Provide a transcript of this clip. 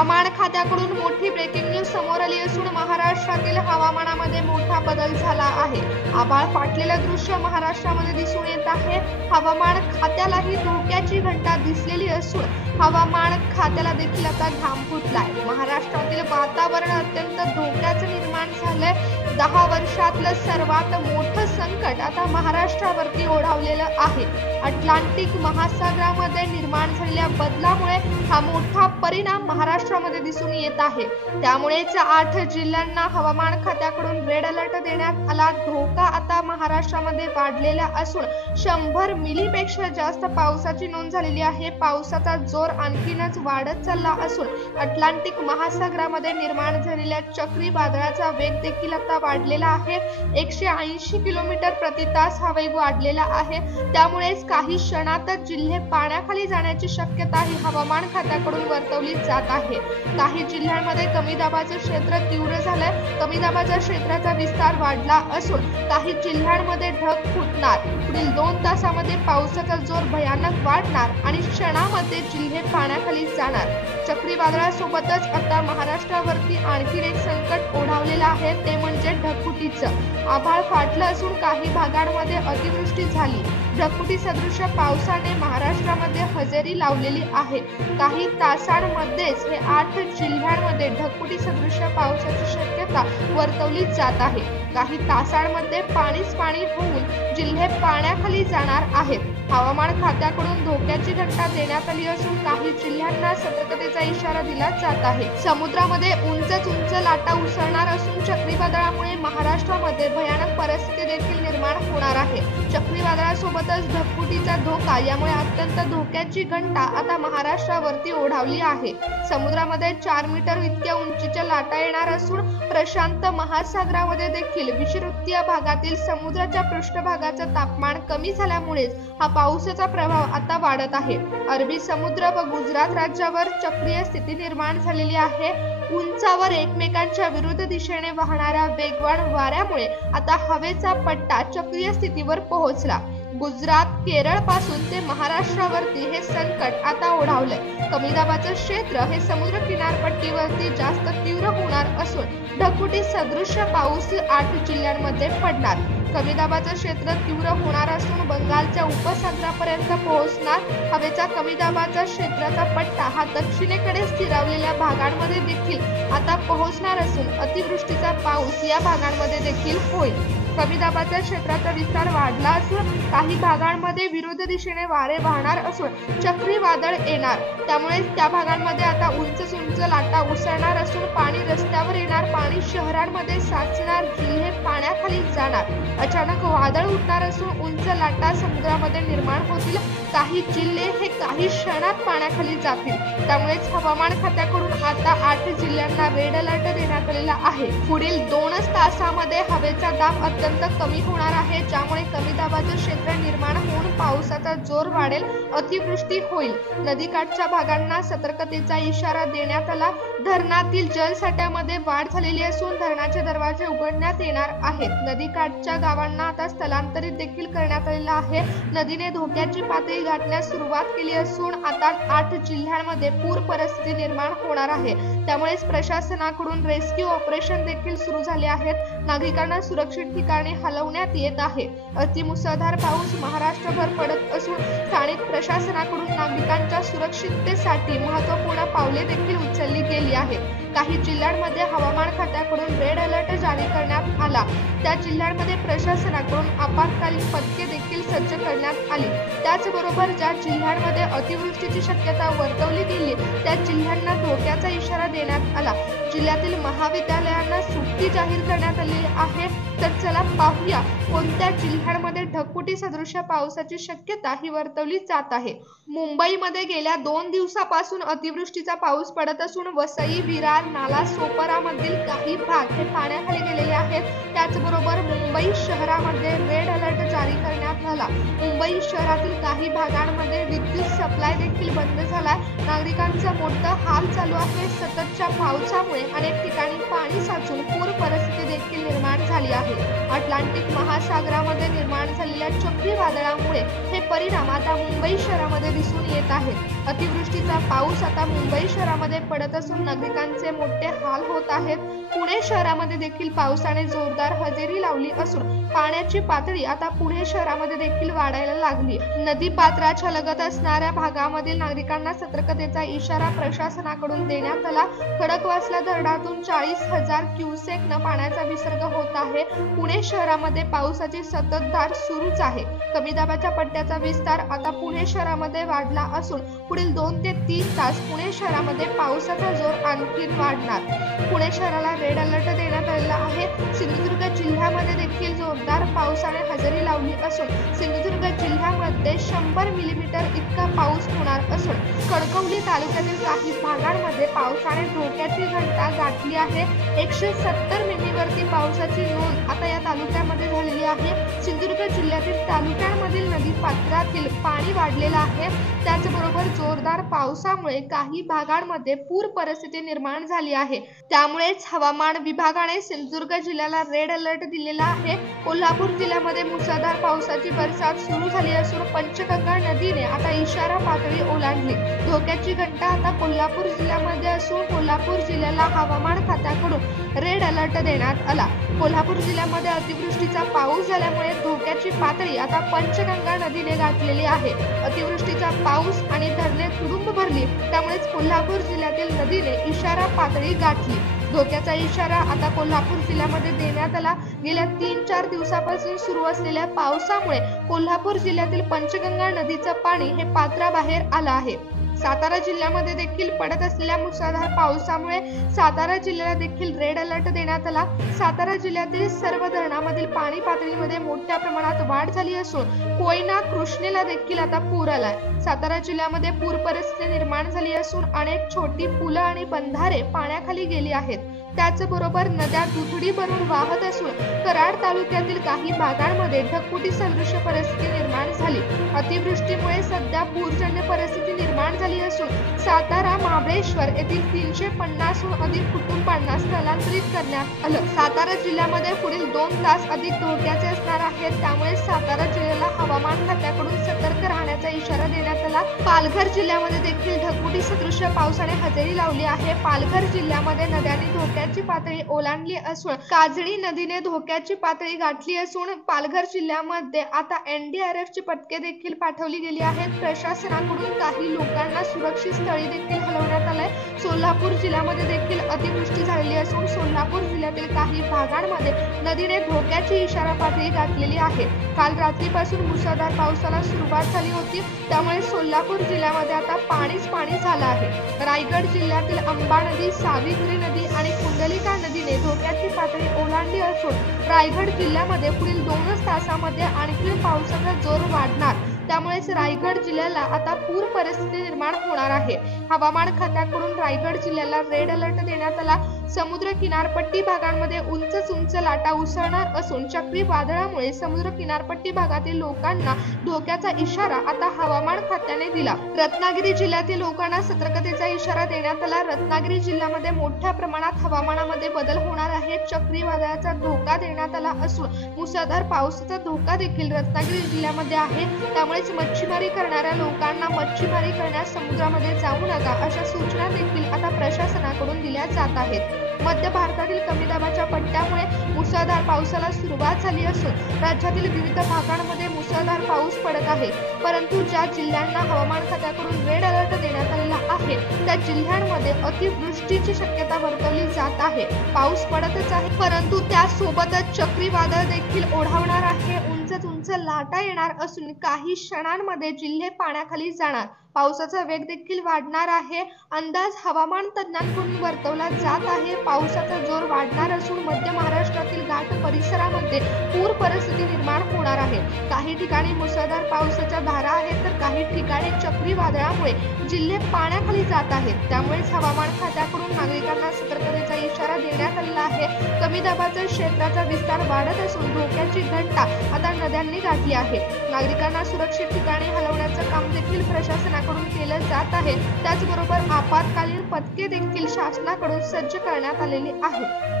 हवामान खात्याकडून मोठी ब्रेकिंग न्यूज समोर आली असून महाराष्ट्रातील हवामानामध्ये मोठा बदल झाला आहे। आभाळ फाटलेलं दृश्य महाराष्ट्रामध्ये दिसून येत आहे। हवामान खात्यालाही धोक्याची घंटा दिसलेली असून हवामान खात्याला देखील आता घाम फुटलाय। महाराष्ट्रातील वातावरण अत्यंत धोक्याचं निर्माण झालंय। 10 वर्षातलं सर्वात मोठं संकट आता महाराष्ट्रावरती ओढावलेलं आहे। अटलांटिक महासागरामध्ये निर्माण झालेल्या बदलामुळे हा मोठा परिणाम महाराष्ट्रामध्ये दिसून येत आहे। त्यामुळेच 8 जिल्ह्यांना हवामान खात्याकडून रेड अलर्ट देण्यात आला। धोका आता महाराष्ट्रामध्ये वाढलेला असून 100 मिलीपेक्षा जास्त पावसाची नोंद झालेली आहे। पावसाचा जोर आणखीनच वाढत चालला असून अटलांटिक महासागरामध्ये निर्माण झालेल्या चक्रीवादळाचा वेग देखील आता वाढलेला आहे। 180 किलोमीटर प्रति तास हा वेग वाढलेला आहे। त्यामुळेच काही क्षणातच जिल्हे पाण्याखाली जाण्याची शक्यता ही हवामान खात्याकडून वर्तवली जात आहे। काही जिल्ह्यांमध्ये कमी दाबाचं क्षेत्र तीव्र झालंय। कमी दाबाच्या क्षेत्राचा विस्तार वाढला असून काही जिल्ह्यांमध्ये ढग फुटणार। पुढील 2 तासामध्ये पावसाचा जोर भयानक वाढणार आणि क्षणामध्ये जिल्हे पाण्याखाली जाणार। चक्रीवादळासोबतच आता महाराष्ट्रावरती आणखी एक संकट ओढावलेलं आहे, ते म्हणजे ढगफुटीचं। आभाळ फाटलं असून काही भागांमध्ये अतिवृष्टी झाली। ढगफुटी सदृश पावसाने महाराष्ट्रामध्ये हजेरी लावलेली आहे। काही तासांमध्येच हे 8 जिल्ह्यांमध्ये ढगफुटी सदृश पावसाची शक्यता वर्तवली जात आहे। काही तासांमध्ये पाणीच पाणी होऊन जिल्हे पाण्याखाली जाणार आहेत। हवामान खात्याकडून धोक्याची घंटा देण्यात आली असून काही जिल्ह्यांना सतर्कतेचा इशारा दिला जात आहे। समुद्रामध्ये उंच लाटा उसळणार असून चक्रीवादळामुळे महाराष्ट्रामध्ये भयानक परिस्थिती देखील निर्माण होणार आहे। चक्रीवादळासोबतच ढगफुटीचा धोका, यामुळे अत्यंत धोक्याची घंटा आता महाराष्ट्रावरती ओढावली आहे। समुद्रामध्ये 4 मीटर इतक्या उंचीच्या लाटा येणार असून प्रशांत महासागरामध्ये देखील विषुववृत्तीय भागातील समुद्राच्या पृष्ठभागाचं तापमान कमी झाल्यामुळेच हा पावसाचा प्रभाव आता वाढत आहे। अरबी समुद्र व गुजरात राज्यावर चक्रीय स्थिती निर्माण झालेली आहे। उंचावर एकमेकांच्या विरुद्ध दिशेने वाहणाऱ्या वेगवान वाऱ्यामुळे आता हवेचा पट्टा चक्रीय स्थितीवर पोहोचला। गुजरात, केरळ पासून ते महाराष्ट्रावरती हे संकट आता ओढावलंय। कमी दाबाचं क्षेत्र हे समुद्र किनारपट्टीवरती जास्त तीव्र होणार असून ढगफुटी सदृश पाऊस 8 जिल्ह्यांमध्ये पडणार। कमी दाबाचं क्षेत्र तीव्र होणार असून बंगालच्या उपसागरापर्यंत पोहोचणार। हवेचा कमी दाबाचा क्षेत्राचा पट्टा हा दक्षिणेकडे स्थिरावलेल्या भागांमध्ये देखील आता पोहोचणार असून अतिवृष्टीचा पाऊस या भागांमध्ये देखील होईल। कमी दाबाच्या क्षेत्राचा विस्तार वाढला असून काही भागांमध्ये विरुद्ध दिशेने वारे वाहणार असून चक्रीवादळ येणार। त्यामुळे त्या भागांमध्ये आता उंच लाटा उसळणार असून पाणी रस्त्यावर येणार, पाणी शहरांमध्ये साचणार, जिल्हे पाण्याखाली जाणार। अचानक वादळ उठणार असून उंच लाटा समुद्रामध्ये निर्माण होतील। काही जिल्हे हे काही क्षणात पाण्याखाली जातील। त्यामुळेच हवामान खात्याकडून आता 8 जिल्ह्यांना रेड अलर्ट देण्यात आलेला आहे। पुढील 2 तासामध्ये हवेचा दाब अत्यंत कमी होणार आहे, ज्यामुळे कमी दाबाचं क्षेत्र निर्माण होऊन पावसाचा जोर वाढेल, अतिवृष्टी होईल। नदीकाठच्या भागांना सतर्कतेचा इशारा देण्यात आला। धरणातील जलसाठ्यामध्ये वाढ झालेली असून धरणाचे दरवाजे उघडण्यात येणार आहेत। नदीकाठच्या गावांना आता स्थलांतरित देखील करण्यात आलेलं आहे। नदीने धोक्याची पातळी गाठण्यास सुरुवात केली असून आता 8 जिल्ह्यांमध्ये पूर परिस्थिती निर्माण होणार आहे। त्यामुळेच प्रशासनाकडून रेस्क्यू ऑपरेशन देखील सुरू झाले आहेत। नागरिकांना सुरक्षित ठिकाणी हलवण्यात येत आहे। अतिमुसळधार पाऊस महाराष्ट्रभर पडत असून स्थानिक प्रशासनाकडून नागरिकांच्या सुरक्षिततेसाठी महत्त्वपूर्ण पावले देखील उचलली गेली आहेत। काही जिल्ह्यांमध्ये हवामान खात्याकडून रेड अलर्ट जारी करण्यात आला। त्या जिल्ह्यांमध्ये प्रशासनाकडून आपत्कालीन पथके देखील सज्ज करण्यात आली। त्याचबरोबर ज्या जिल्ह्यांमध्ये अतिवृष्टीची शक्यता वर्तवली गेली त्या जिल्ह्यांना धोक्याचा इशारा देण्यात आला। जिल्ह्यातील महाविद्यालयांना सुट्टी जाहीर करण्यात आली आहे। तर चला पाहूया कोणत्या जिल्ह्यांमध्ये ढगफुटी सदृश पावसाची शक्यता ही वर्तवली जात आहे। मुंबईमध्ये गेल्या 2 दिवसापासून अतिवृष्टीचा पाऊस पडत असून वसई, विरार, नालासोपारामधील काही भाग हे पाण्याखाली गेलेले आहेत। त्याचबरोबर मुंबई शहरामध्ये रेड अलर्ट जारी करण्यात आला। मुंबई शहरातील काही भागांमध्ये विद्युत सप्लाय देखील बंद झाला। नागरिकांचा मोठा हाल चालू आहे। सततच्या पावसामुळे अनेक ठिकाणी पाणी साचून पूर परिस्थिती देखील निर्माण झाली आहे। अटलांटिक महासागरामध्ये निर्माण झालेल्या चक्रीवादळामुळे हे परिणाम आता मुंबई शहरामध्ये दिसून येत आहेत। अतिवृष्टीचा पाऊस आता मुंबई शहरामध्ये पडत असून नागरिकांचे मोठे हाल होत आहेत। पुणे शहरामध्ये देखील पावसाने जोरदार हजेरी लावली असून पाण्याची पातळी आता पुणे शहरामध्ये देखील वाढायला लागली। नदी पात्राच्या लगत असणाऱ्या भागामधील नागरिकांना सतर्कतेचा इशारा प्रशासनाकडून देण्यात आला। खडकवासला धरणातून 40,000 क्युसेक पाण्याचा विसर्ग होत आहे। पुणे शहरामध्ये पावसाची संततधार सुरूच आहे। कमी दाबाच्या पट्ट्याचा विस्तार आता पुणे शहरामध्ये वाढला असून पुढील 2 ते 3 तास पुणे शहरामध्ये पावसाचा जोर आणखी वाढणार। पुणे शहराला रेड अलर्ट देण्यात आलेला आहे। सिंधुदुर्ग जिल्ह्यामध्ये देखील जोरदार पावसाने हजेरी लावली असून सिंधुदुर्ग जिल्ह्यामध्ये 100 मिलीमीटर इतका पाऊस होणार असून कणकवली तालुक्यातील काही भागांमध्ये पावसाने धोक्याची घंटा गाठली आहे। 170 मिलीवरती पावसाची नोंद आता या तालुक्यामध्ये झालेली आहे। सिंधुदुर्ग जिल्ह्यातील तालुक्यांमधील नदी पात्रातील पाणी वाढलेलं आहे। त्याचबरोबर जोरदार पावसामुळे काही भागांमध्ये पूर परिस्थिती निर्माण झाली आहे। त्यामुळेच हवामान विभागाने सिंधुदुर्ग जिल्ह्याला रेड अलर्ट दिलेला आहे। कोल्हापूर जिल्ह्यामध्ये मुसळधार पावसाची बरसात सुरू झाली असून पंचगंगा नदीने आता इशारा पातळी ओलांडली। धोक्याची घंटा आता कोल्हापूर जिल्ह्यामध्ये असून कोल्हापूर जिल्ह्याला हवामान खात्याकडून रेड अलर्ट देण्यात आला। कोल्हापूर जिल्ह्यामध्ये अतिवृष्टीचा पाऊस झाल्यामुळे धोक्याची पातळी आता पंचगंगा नदीने गाठलेली आहे। अतिवृष्टीचा पाऊस आणि धरणे तुडुंब भरली, त्यामुळेच कोल्हापूर जिल्ह्यातील नदीने इशारा पातळी गाठली। धोक्याचा इशारा आता कोल्हापूर जिल्ह्यामध्ये देण्यात आला। गेल्या 3-4 दिवसापासून सुरू असलेल्या पावसामुळे कोल्हापूर जिल्ह्यातील पंचगंगा नदीचं पाणी हे पात्राबाहेर आलं आहे। सातारा जिल्ह्यामध्ये देखील पडत असलेल्या मुसळधार पावसामुळे सातारा जिल्ह्याला देखील रेड अलर्ट देण्यात आला। सातारा जिल्ह्यातील सर्व धरणामधील पाणी पातळीमध्ये मोठ्या प्रमाणात वाढ झाली असून कोयना कृष्णेला देखील आता पूर आलाय। सातारा जिल्ह्यामध्ये पूर परिस्थिती निर्माण झाली असून अनेक छोटी पुलं आणि बंधारे पाण्याखाली गेली आहेत। त्याचबरोबर नद्या दुथडी भरून वाहत असून कराड तालुक्यातील काही भागांमध्ये ढगफुटी सदृश परिस्थिती निर्माण झाली। अतिवृष्टीमुळे सध्या पूरजन्य परिस्थिती निर्माण झाली असून सातारा महाबळेश्वर येथील 350हून अधिक कुटुंबांना स्थलांतरित करण्यात आलं। सातारा जिल्ह्यामध्ये पुढील 2 तास अधिक धोक्याचे असणार आहेत। त्यामुळे सातारा जिल्ह्याला हवामान खात्याकडून सतर्क राहण्याचा इशारा देण्यात आला। पालघर जिल्ह्यामध्ये देखील ढगफुटी सदृश पावसाने हजेरी लावली आहे। पालघर जिल्ह्यामध्ये नद्यांनी धोक्याची पातळी ओलांडली असून काजळी नदीने धोक्याची पातळी गाठली असून पालघर जिल्ह्यामध्ये आता NDRFची पथके देखील पाठवली गेली आहेत। प्रशासनाकडून काही लोकांना सुरक्षित स्थळी देखील हलवण्यात आलंय। सोलापूर जिल्ह्यामध्ये देखील अतिवृष्टी झालेली असून सोलापूर जिल्ह्यातील काही भागांमध्ये नदीने धोक्याची इशारा पातळी गाठलेली आहे। काल रात्रीपासून मुसळधार पावसाला सुरुवात झाली होती, त्यामुळे सोलापूर जिल्ह्यामध्ये आता पाणीच पाणी झालं आहे। रायगड जिल्ह्यातील अंबा नदी, सावित्री नदी आणि कुंडलिका नदीने धोक्याची पातळी ओलांडली असून रायगड जिल्ह्यामध्ये पुढील 2 तासामध्ये आणखी पावसाचा जोर वाढणार। त्यामुळेच रायगड जिल्ह्याला आता पूर परिस्थिती निर्माण होणार आहे। हवामान खात्याकडून रायगड जिल्ह्याला रेड अलर्ट देण्यात आला। समुद्र किनारपट्टी भागांमध्ये उंच लाटा उसळणार असून चक्रीवादळामुळे समुद्र किनारपट्टी भागातील लोकांना धोक्याचा इशारा आता हवामान खात्याने दिला। रत्नागिरी जिल्ह्यातील लोकांना सतर्कतेचा इशारा देण्यात आला। रत्नागिरी जिल्ह्यामध्ये मोठ्या प्रमाणात हवामानामध्ये बदल होणार आहे। चक्रीवादळाचा धोका देण्यात आला असून मुसळधार पावसाचा धोका देखील रत्नागिरी जिल्ह्यामध्ये आहे। त्यामुळे मच्छीमारी करणाऱ्या लोकांना मच्छीमारी करण्यास समुद्रामध्ये जाऊ नका अशा सूचना देखील आता प्रशासनाकडून दिल्या जात आहेत। मध्य भारतातील कमी दाबाच्या पट्ट्यामुळे मुसळधार पावसाला सुरुवात झाली असून राज्यातील विविध भागांमध्ये मुसळधार पाऊस पडत आहे। परंतु ज्या जिल्ह्यांना हवामान खात्याकडून रेड अलर्ट देण्यात आलेला आहे त्या जिल्ह्यांमध्ये अतिवृष्टीची शक्यता वर्तवली जात आहे। पाऊस पडतच आहे, परंतु त्यासोबतच चक्रीवादळ देखील ओढावणार आहे। उंच लाटा येणार असून काही क्षणांमध्ये जिल्हे पाण्याखाली जाणार। पावसाचा वेग देखील वाढणार आहे। अंदाज हवामान तज्ञांकडून वर्तवला जात आहे। पावसाचा जोर वाढणार असून मध्य महाराष्ट्रातील घाट परिसरामध्ये पूर परिस्थिती निर्माण होणार आहे। काही ठिकाणी मुसळधार पावसाच्या धारा आहेत तर काही ठिकाणी चक्रीवादळामुळे जिल्हे पाण्याखाली जात आहेत। त्यामुळेच हवामान खात्याकडून नागरिकांना सतर्कतेचा इशारा देण्यात आलेला आहे। कमी दाबाच्या क्षेत्राचा विस्तार वाढत असून धोक्याची घंटा आता नद्यांनी गाठली आहे। नागरिकांना सुरक्षित ठिकाणी हलवण्याचं काम देखील प्रशासनाकडून केलं जात आहे। त्याचबरोबर आपत्कालीन पथके देखील शासनाकडून सज्ज करण्यात आलेली आहेत।